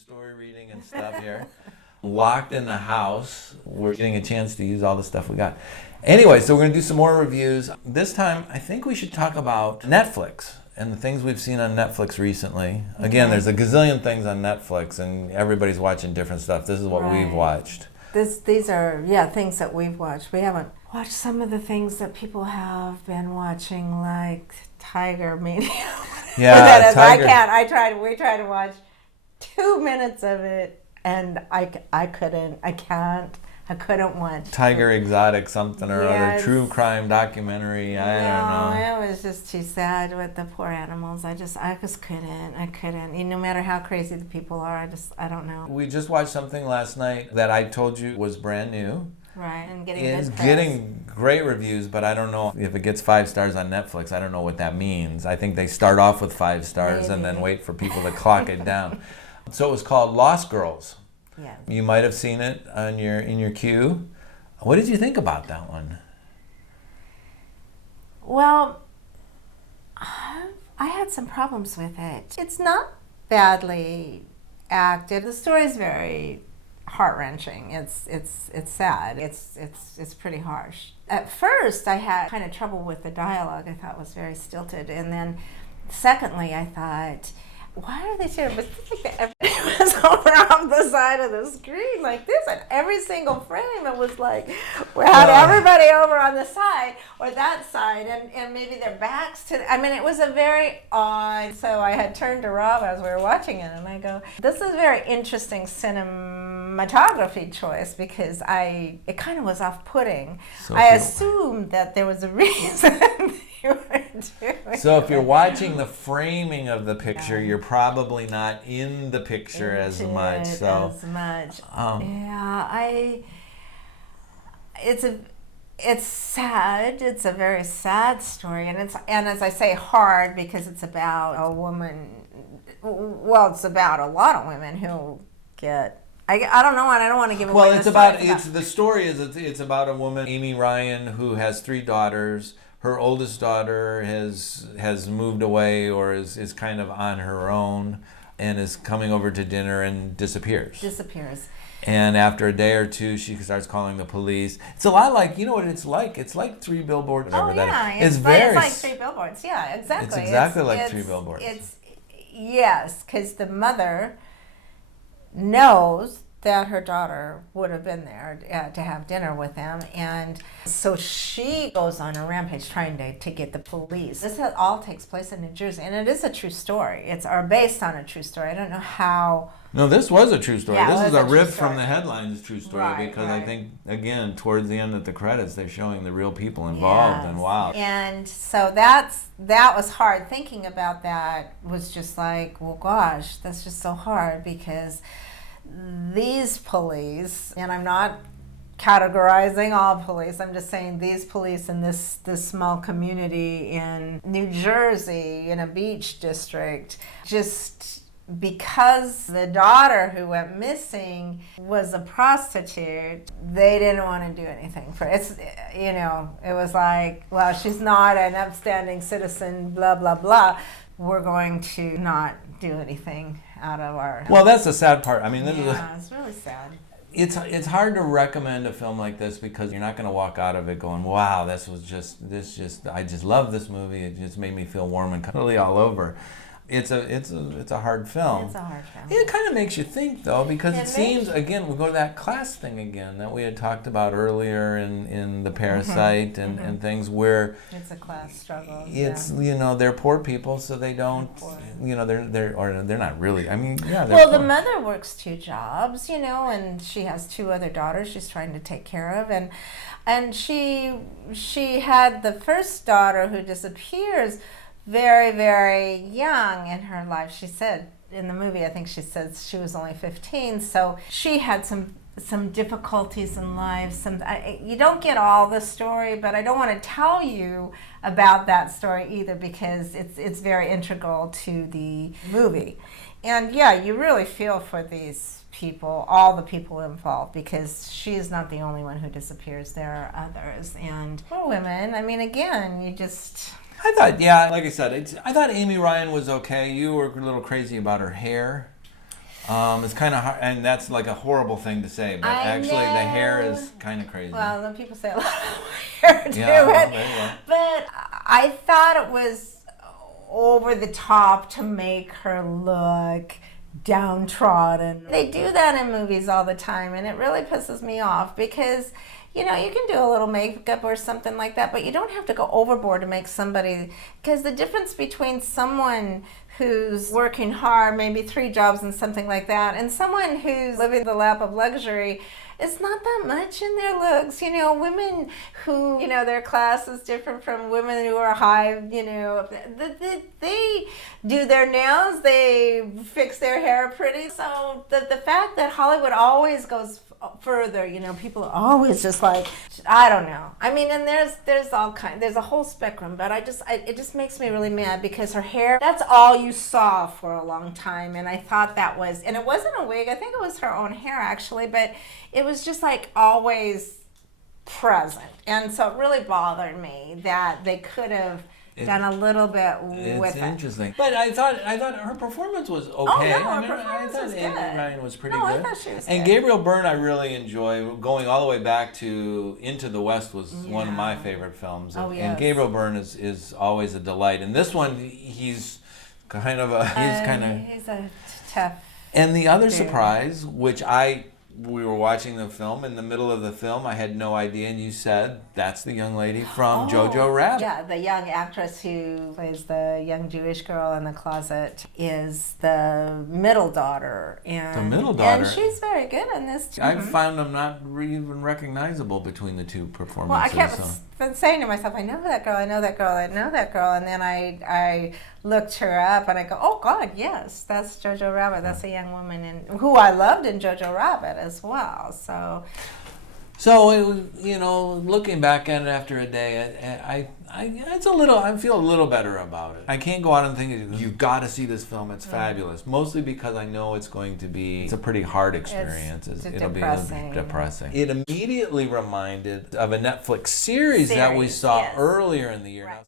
story reading and stuff here. Locked in the house. We're getting a chance to use all the stuff we got. Anyway, so we're going to do some more reviews. This time, I think we should talk about Netflix and the things we've seen on Netflix recently. Again, there's a gazillion things on Netflix, and everybody's watching different stuff. This is what we've watched. These are, things that we've watched. We haven't watched some of the things that people have been watching, like Tiger Mania. Yeah, Tiger. We tried to watch 2 minutes of it, and I couldn't watch Tiger Exotic something or other, true crime documentary. I don't know. It was just too sad with the poor animals. I just couldn't. No matter how crazy the people are, I don't know. We just watched something last night that I told you was brand new. Right, and getting great reviews, but I don't know if it gets 5 stars on Netflix. I don't know what that means. I think they start off with 5 stars and then wait for people to clock it down. So it was called Lost Girls. Yeah. You might have seen it on in your queue. What did you think about that one? Well, I had some problems with it. It's not badly acted. The story's very heart-wrenching. It's sad. It's pretty harsh. At first, I had kind of trouble with the dialogue. I thought it was very stilted, and then secondly, I thought, why are they shooting? But it's like everybody was over on the side of the screen like this, and every single frame it was like we had everybody over on the side or that side, and maybe their backs to. I mean, it was a very odd. So I had turned to Rob as we were watching it, and I go, "This is a very interesting cinematography choice because it kind of was off-putting. So I assumed that there was a reason." So if you're watching the framing of the picture, you're probably not in the picture as much. It's sad. It's a very sad story, and as I say, hard because it's about a woman. Well, it's about a lot of women who get. I don't know, and I don't want to give away. Well, the story is it's about a woman, Amy Ryan, who has 3 daughters. Her oldest daughter has moved away or is kind of on her own and is coming over to dinner and disappears. And after a day or two, she starts calling the police. It's a lot like, you know what it's like? It's like 3 Billboards. It's like 3 Billboards. Yeah, exactly. It's exactly like 3 Billboards. Yes, because the mother knows that her daughter would have been there to have dinner with them, and so she goes on a rampage trying to get the police. This all takes place in New Jersey, and it is a true story. It's based on a true story. I don't know how. No, this was a true story. This is a riff from the headlines true story, because I think, again, towards the end of the credits, they're showing the real people involved, and wow. And so that was hard. Thinking about that was just like, well, gosh, that's just so hard because these police, and I'm not categorizing all police, I'm just saying these police in this small community in New Jersey in a beach district, just because the daughter who went missing was a prostitute, they didn't want to do anything for it. It was like, well, she's not an upstanding citizen, blah, blah, blah. We're going to not do anything out of our... Well, that's the sad part. I mean, it's really sad. It's hard to recommend a film like this because you're not going to walk out of it going, wow, I just love this movie. It just made me feel warm and cuddly all over. It's a hard film. It's a hard film. It kind of makes you think, though, because it seems, again, we go to that class thing again that we had talked about earlier in The Parasite and things where... It's a class struggle. It's, they're poor people, so they don't, they're not really, I mean, they're Well, poor. the mother works 2 jobs, and she has 2 other daughters she's trying to take care of, and she had the first daughter who disappears very, very young in her life. She said in the movie, I think she says she was only 15, so she had some difficulties in life. You don't get all the story, but I don't want to tell you about that story either because it's very integral to the movie. And you really feel for these people, all the people involved, because she is not the only one who disappears. There are others, and poor women. I mean, again, you just... I thought, like I said, I thought Amy Ryan was okay. You were a little crazy about her hair. It's kind of hard, and that's like a horrible thing to say, but I actually the hair know. is kind of crazy. Well, then people say a lot of hair to Yeah, well, it. there you go. But I thought it was over the top to make her look downtrodden. They do that in movies all the time, and it really pisses me off because, you know, you can do a little makeup or something like that, but you don't have to go overboard to make somebody, because the difference between someone who's working hard, maybe 3 jobs and something like that, and someone who's living the lap of luxury, it's not that much in their looks. You know, women who, you know, their class is different from women who are high, you know, they do their nails, they fix their hair pretty. So the fact that Hollywood always goes further, you know, people are always just like, I don't know. I mean, and there's all kind, there's a whole spectrum, but it just makes me really mad because her hair, that's all you saw for a long time, and I thought that was, and it wasn't a wig, I think it was her own hair actually, but it was just like always present, and so it really bothered me that they could have done a little bit with it. It's interesting. But I thought her performance was okay. no, I her performance was Amy good. Ryan was pretty No, good. I thought she was and good. Gabriel Byrne I really enjoy. Going all the way back to Into the West was one of my favorite films. Oh, And yes. Gabriel Byrne is always a delight. And this one, he's kind of He's a tough. And the other dude. surprise, which we were watching the film, in the middle of the film, I had no idea, and you said, that's the young lady from Jojo Rabbit. Yeah, the young actress who plays the young Jewish girl in the closet is the middle daughter. And, The middle daughter. And she's very good in this too. I found them not even recognizable between the two performances. Well, I kept so. been saying to myself, I know that girl, I know that girl, I know that girl, and then I looked her up and I go, oh God, yes, that's Jojo Rabbit. That's a young woman who I loved in Jojo Rabbit as well. So it was, you know, looking back at it after a day, I feel a little better about it. I can't go out and think you've got to see this film. It's fabulous. Mostly because I know it's a pretty hard experience. It'll depressing. be depressing. It immediately reminded of a Netflix series that we saw yes. earlier in the year. Right.